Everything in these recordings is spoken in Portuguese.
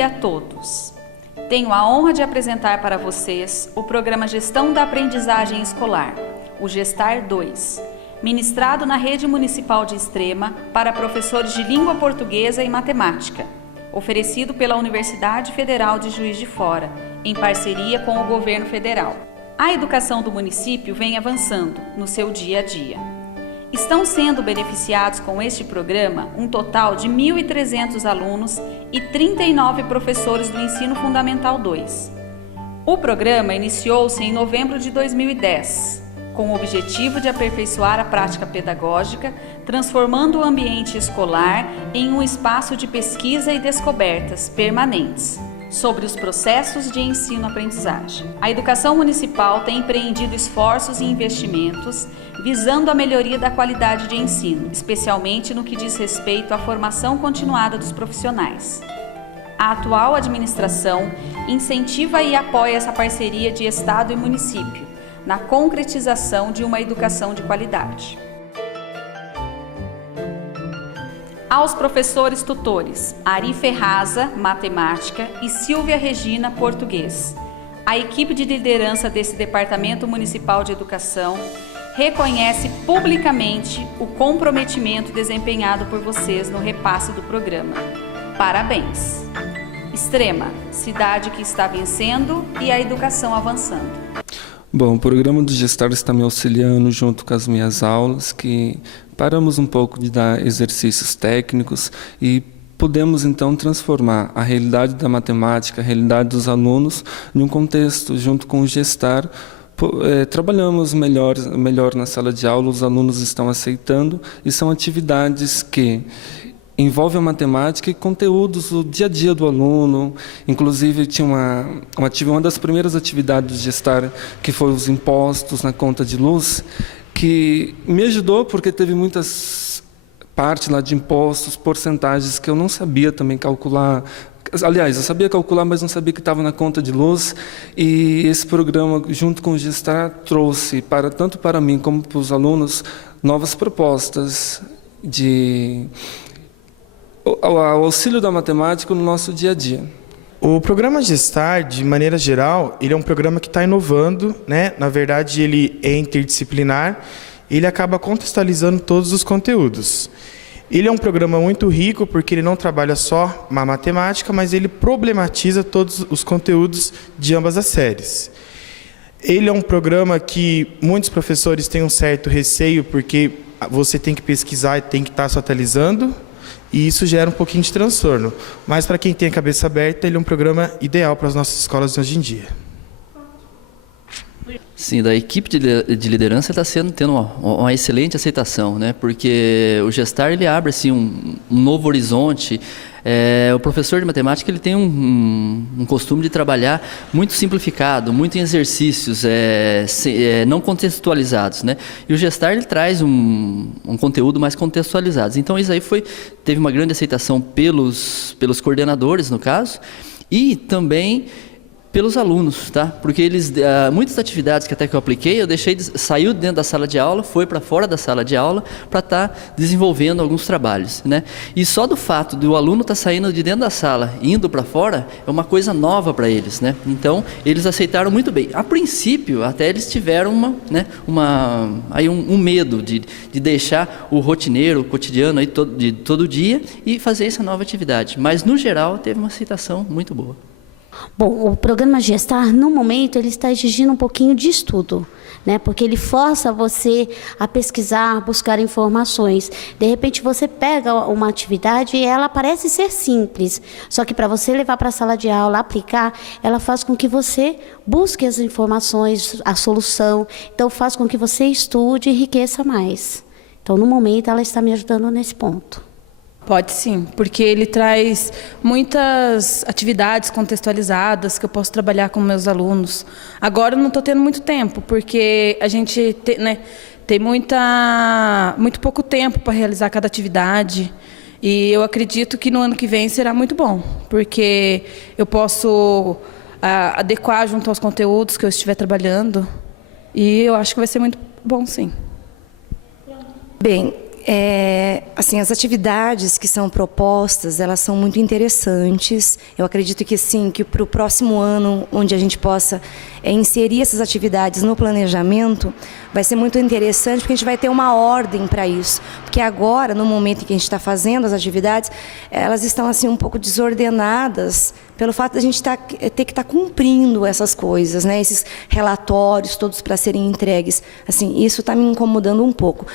dia a todos. Tenho a honra de apresentar para vocês o programa Gestão da Aprendizagem Escolar, o Gestar 2, ministrado na Rede Municipal de Extrema para professores de língua portuguesa e matemática, oferecido pela Universidade Federal de Juiz de Fora, em parceria com o Governo Federal. A educação do município vem avançando no seu dia a dia. Estão sendo beneficiados com este programa um total de 1.300 alunos e 39 professores do Ensino Fundamental 2. O programa iniciou-se em novembro de 2010, com o objetivo de aperfeiçoar a prática pedagógica, transformando o ambiente escolar em um espaço de pesquisa e descobertas permanentes sobre os processos de ensino-aprendizagem. A educação municipal tem empreendido esforços e investimentos visando a melhoria da qualidade de ensino, especialmente no que diz respeito à formação continuada dos profissionais. A atual administração incentiva e apoia essa parceria de Estado e município na concretização de uma educação de qualidade. Aos professores tutores Ari Ferraza, matemática, e Silvia Regina, português, a equipe de liderança desse Departamento Municipal de Educação reconhece publicamente o comprometimento desempenhado por vocês no repasse do programa. Parabéns! Extrema, cidade que está vencendo e a educação avançando. Bom, o programa do Gestar está me auxiliando junto com as minhas aulas, que paramos um pouco de dar exercícios técnicos e podemos então transformar a realidade da matemática, a realidade dos alunos, em um contexto junto com o Gestar. Trabalhamos melhor na sala de aula, os alunos estão aceitando e são atividades que envolve a matemática e conteúdos do dia a dia do aluno. Inclusive, tinha uma das primeiras atividades de Gestar, que foi os impostos na conta de luz, que me ajudou porque teve muitas partes lá de impostos, porcentagens que eu não sabia também calcular. Aliás, eu sabia calcular, mas não sabia que estava na conta de luz. E esse programa, junto com o Gestar, trouxe, tanto para mim como para os alunos, novas propostas de ao auxílio da matemática no nosso dia a dia. O programa Gestar, de maneira geral, ele é um programa que está inovando, né? Na verdade, ele é interdisciplinar, ele acaba contextualizando todos os conteúdos. Ele é um programa muito rico porque ele não trabalha só a matemática, mas ele problematiza todos os conteúdos de ambas as séries. Ele é um programa que muitos professores têm um certo receio porque você tem que pesquisar e tem que estar se atualizando, e isso gera um pouquinho de transtorno. Mas para quem tem a cabeça aberta, ele é um programa ideal para as nossas escolas de hoje em dia. Sim, da equipe de liderança está tendo uma excelente aceitação, né? Porque o Gestar ele abre assim, um novo horizonte. O professor de matemática ele tem um costume de trabalhar muito simplificado, muito em exercícios não contextualizados, né? E o Gestar ele traz um conteúdo mais contextualizado. Então isso aí teve uma grande aceitação pelos coordenadores, no caso, e também pelos alunos, tá? Porque muitas atividades que até que eu apliquei, saiu dentro da sala de aula, foi para fora da sala de aula para estar desenvolvendo alguns trabalhos, né? E só do fato do aluno estar saindo de dentro da sala e indo para fora é uma coisa nova para eles, né? Então eles aceitaram muito bem. A princípio até eles tiveram um medo de deixar o rotineiro, o cotidiano aí de todo dia e fazer essa nova atividade. Mas no geral teve uma aceitação muito boa. Bom, o programa Gestar, no momento, ele está exigindo um pouquinho de estudo, né? Porque ele força você a pesquisar, buscar informações. De repente, você pega uma atividade e ela parece ser simples, só que para você levar para a sala de aula, aplicar, ela faz com que você busque as informações, a solução. Então, faz com que você estude e enriqueça mais. Então, no momento, ela está me ajudando nesse ponto. Pode sim, porque ele traz muitas atividades contextualizadas que eu posso trabalhar com meus alunos. Agora eu não estou tendo muito tempo, porque a gente tem muito pouco tempo para realizar cada atividade. E eu acredito que no ano que vem será muito bom, porque eu posso adequar junto aos conteúdos que eu estiver trabalhando. E eu acho que vai ser muito bom, sim. Bem, Assim, as atividades que são propostas, elas são muito interessantes. Eu acredito que sim, que para o próximo ano, onde a gente possa inserir essas atividades no planejamento, vai ser muito interessante, porque a gente vai ter uma ordem para isso. Porque agora, no momento em que a gente está fazendo as atividades, elas estão assim um pouco desordenadas, pelo fato de a gente ter que estar cumprindo essas coisas, né? Esses relatórios todos para serem entregues. Assim, isso está me incomodando um pouco.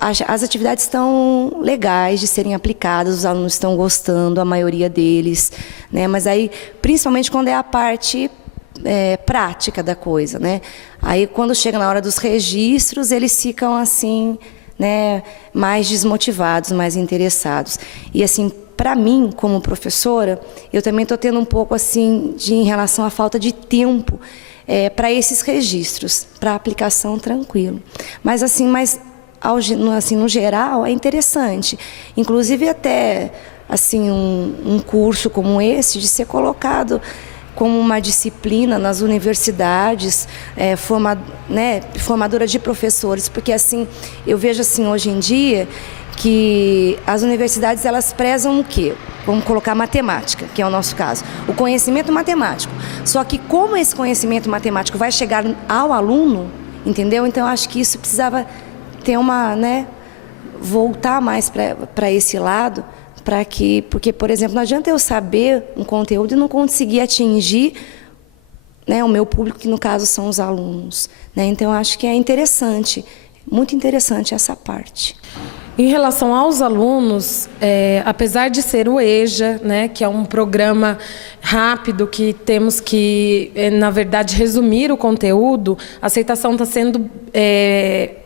As atividades estão legais de serem aplicadas, os alunos estão gostando, a maioria deles, né? Mas aí, principalmente quando é a parte prática da coisa, né? Aí, quando chega na hora dos registros, eles ficam assim, né, mais desmotivados, mais interessados. E assim, para mim, como professora, eu também estou tendo um pouco assim em relação à falta de tempo para esses registros, para aplicação tranquilo. Mas assim, no geral, é interessante. Inclusive até assim um curso como esse de ser colocado como uma disciplina nas universidades, formadora de professores, porque assim eu vejo assim hoje em dia que as universidades elas prezam o quê? Vamos colocar matemática, que é o nosso caso, o conhecimento matemático. Só que como esse conhecimento matemático vai chegar ao aluno, entendeu? Então eu acho que isso precisava ter voltar mais para esse lado, porque, por exemplo, não adianta eu saber um conteúdo e não conseguir atingir, né, o meu público, que no caso são os alunos, né? Então eu acho que é interessante, muito interessante essa parte. Em relação aos alunos, apesar de ser o EJA, né, que é um programa rápido que temos que, na verdade, resumir o conteúdo, a aceitação está sendo...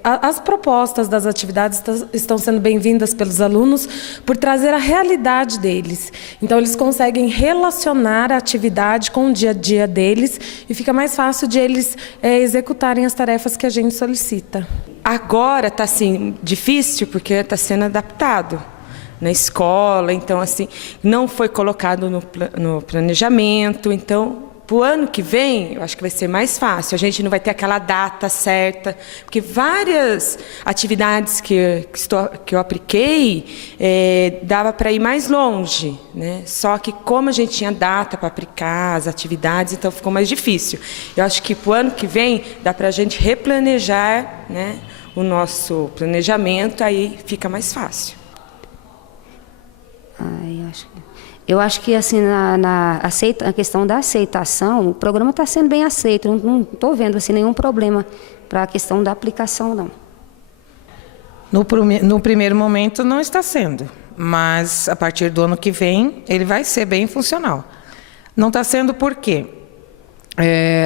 as propostas das atividades estão sendo bem-vindas pelos alunos por trazer a realidade deles. Então, eles conseguem relacionar a atividade com o dia a dia deles e fica mais fácil de eles executarem as tarefas que a gente solicita. Agora está assim difícil porque está sendo adaptado na escola, então assim não foi colocado no planejamento, então para o ano que vem eu acho que vai ser mais fácil. A gente não vai ter aquela data certa, porque várias atividades que eu apliquei dava para ir mais longe, né? Só que como a gente tinha data para aplicar as atividades, então ficou mais difícil. Eu acho que para o ano que vem dá para a gente replanejar, né, o nosso planejamento, aí fica mais fácil. Eu acho que assim, a questão da aceitação, o programa está sendo bem aceito, não estou vendo assim, nenhum problema para a questão da aplicação, não. No primeiro momento não está sendo, mas a partir do ano que vem ele vai ser bem funcional. Não está sendo por quê?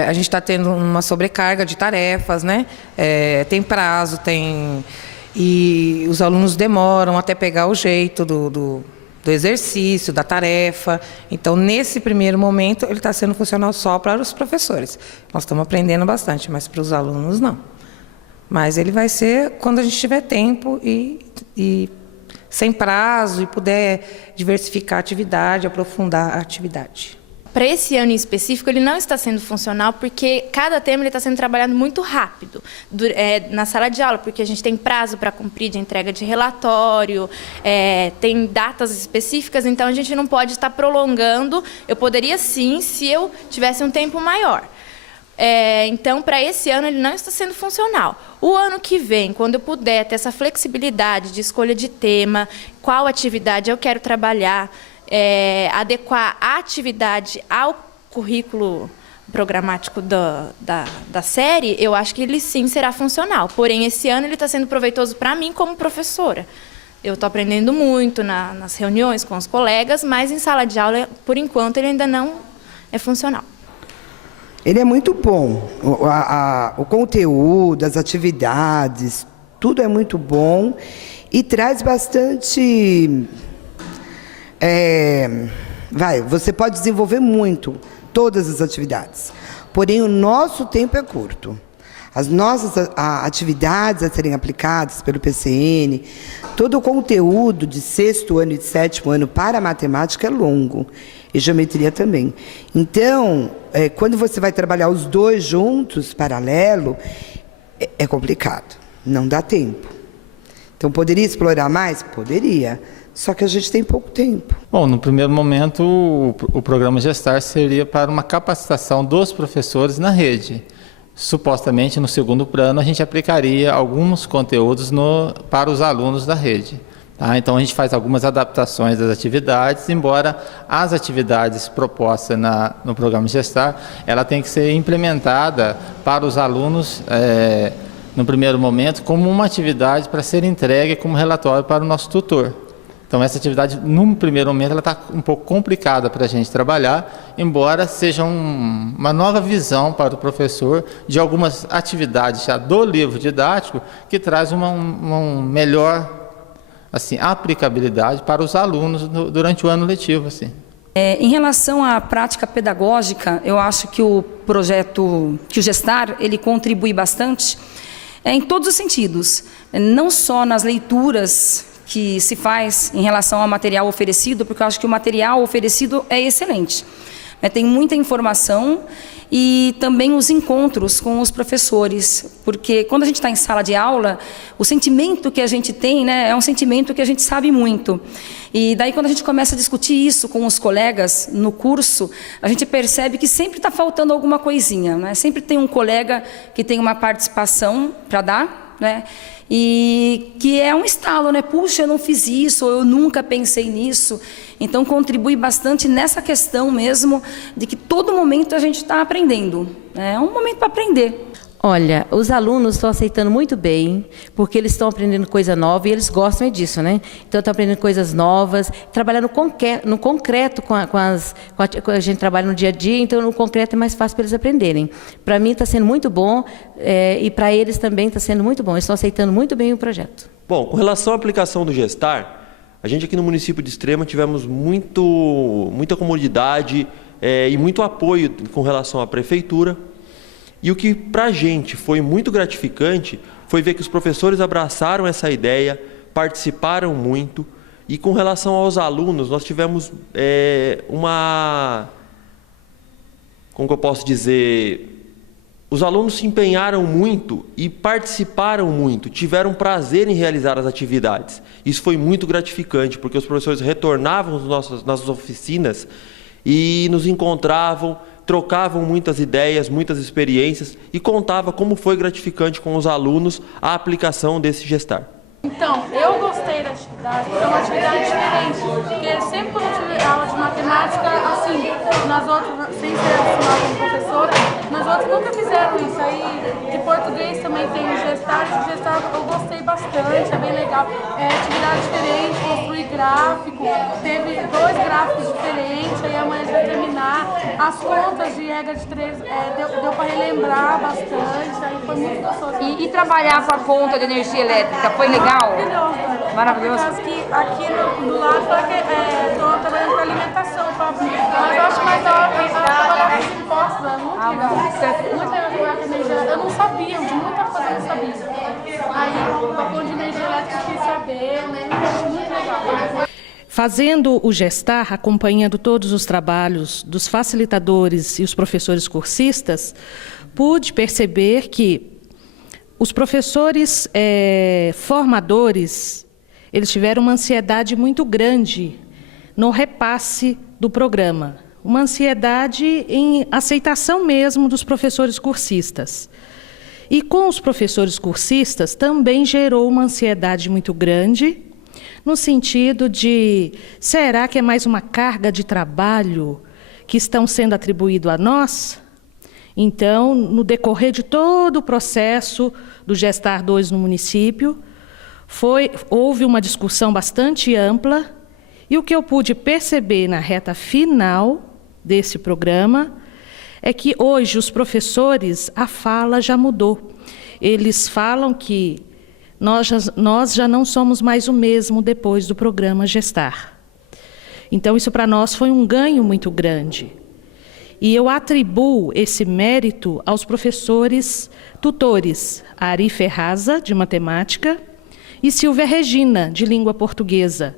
A gente está tendo uma sobrecarga de tarefas, né? Tem prazo, e os alunos demoram até pegar o jeito do exercício, da tarefa. Então, nesse primeiro momento, ele está sendo funcional só para os professores. Nós estamos aprendendo bastante, mas para os alunos, não. Mas ele vai ser quando a gente tiver tempo e sem prazo, e puder diversificar a atividade, aprofundar a atividade. Para esse ano em específico, ele não está sendo funcional porque cada tema está sendo trabalhado muito rápido na sala de aula, porque a gente tem prazo para cumprir de entrega de relatório, tem datas específicas, então a gente não pode estar prolongando. Eu poderia sim, se eu tivesse um tempo maior. Então, para esse ano, ele não está sendo funcional. O ano que vem, quando eu puder ter essa flexibilidade de escolha de tema, qual atividade eu quero trabalhar, adequar a atividade ao currículo programático da série, eu acho que ele sim será funcional. Porém, esse ano ele está sendo proveitoso para mim como professora. Eu estou aprendendo muito nas reuniões com os colegas, mas em sala de aula, por enquanto, ele ainda não é funcional. Ele é muito bom. O conteúdo, as atividades, tudo é muito bom e traz bastante... você pode desenvolver muito todas as atividades, porém o nosso tempo é curto. As nossas atividades a serem aplicadas pelo PCN, todo o conteúdo de 6º ano e de 7º ano para a matemática é longo, e geometria também. Então, quando você vai trabalhar os dois juntos, paralelo, é complicado, não dá tempo. Então, poderia explorar mais? Poderia. Só que a gente tem pouco tempo. Bom, no primeiro momento, o programa Gestar seria para uma capacitação dos professores na rede. Supostamente, no segundo plano, a gente aplicaria alguns conteúdos para os alunos da rede. Tá? Então, a gente faz algumas adaptações das atividades, embora as atividades propostas no programa Gestar, ela tem que ser implementada para os alunos, no primeiro momento, como uma atividade para ser entregue como relatório para o nosso tutor. Então, essa atividade, no primeiro momento, ela está um pouco complicada para a gente trabalhar, embora seja uma nova visão para o professor de algumas atividades já do livro didático que traz uma melhor assim, aplicabilidade para os alunos durante o ano letivo. Assim. Em relação à prática pedagógica, eu acho que o projeto, que o Gestar, ele contribui bastante em todos os sentidos, não só nas leituras que se faz em relação ao material oferecido, porque eu acho que o material oferecido é excelente. Tem muita informação e também os encontros com os professores, porque quando a gente está em sala de aula, o sentimento que a gente tem, né, é um sentimento que a gente sabe muito. E daí quando a gente começa a discutir isso com os colegas no curso, a gente percebe que sempre está faltando alguma coisinha, né? Sempre tem um colega que tem uma participação para dar, né? E que é um estalo, né? Puxa, eu não fiz isso, ou eu nunca pensei nisso. Então, contribui bastante nessa questão mesmo de que todo momento a gente está aprendendo. É um momento para aprender. Olha, os alunos estão aceitando muito bem, porque eles estão aprendendo coisa nova e eles gostam disso, né? Então, estão aprendendo coisas novas, trabalhando no concreto com a gente trabalha no dia a dia, então no concreto é mais fácil para eles aprenderem. Para mim está sendo muito bom e para eles também está sendo muito bom. Eles estão aceitando muito bem o projeto. Bom, com relação à aplicação do Gestar, a gente aqui no município de Extrema tivemos muita comodidade e muito apoio com relação à prefeitura. E o que para a gente foi muito gratificante foi ver que os professores abraçaram essa ideia, participaram muito. E com relação aos alunos, nós tivemos como que eu posso dizer? Os alunos se empenharam muito e participaram muito, tiveram prazer em realizar as atividades. Isso foi muito gratificante, porque os professores retornavam nas oficinas e nos encontravam, trocavam muitas ideias, muitas experiências e contava como foi gratificante com os alunos a aplicação desse Gestar. Então, eu gostei da atividade, porque é uma atividade diferente, porque sempre quando eu tive aula de matemática, assim, nas outras, sem ser acostumada como professora, nas outras nunca fizeram isso. Aí, de português também tem o Gestar eu gostei bastante, é bem legal. É atividade diferente, construir gráfico, teve 2 gráficos diferentes, aí amanhã a gente vai terminar. As contas de regra de 3 deu para relembrar bastante, aí foi muito gostoso. E trabalhar com a conta de energia elétrica, foi legal? Maravilhoso. Por causa que aqui do lado estou trabalhando com alimentação, mas eu acho mais da hora trabalhar com os impostos, é muito legal. Muito legal trabalhar com energia elétrica. Eu não sabia, de muita coisa eu não sabia. Aí, a conta de energia elétrica eu quis saber, muito legal. Fazendo o Gestar, acompanhando todos os trabalhos dos facilitadores e os professores cursistas, pude perceber que os professores formadores, eles tiveram uma ansiedade muito grande no repasse do programa. Uma ansiedade em aceitação mesmo dos professores cursistas. E com os professores cursistas também gerou uma ansiedade muito grande, no sentido de, será que é mais uma carga de trabalho que estão sendo atribuído a nós? Então, no decorrer de todo o processo do Gestar 2 no município, houve uma discussão bastante ampla, e o que eu pude perceber na reta final desse programa é que hoje os professores, a fala já mudou. Eles falam que nós já não somos mais o mesmo depois do programa Gestar. Então, isso para nós foi um ganho muito grande. E eu atribuo esse mérito aos professores tutores, Ari Ferraza, de matemática, e Silvia Regina, de língua portuguesa,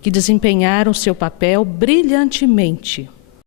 que desempenharam seu papel brilhantemente.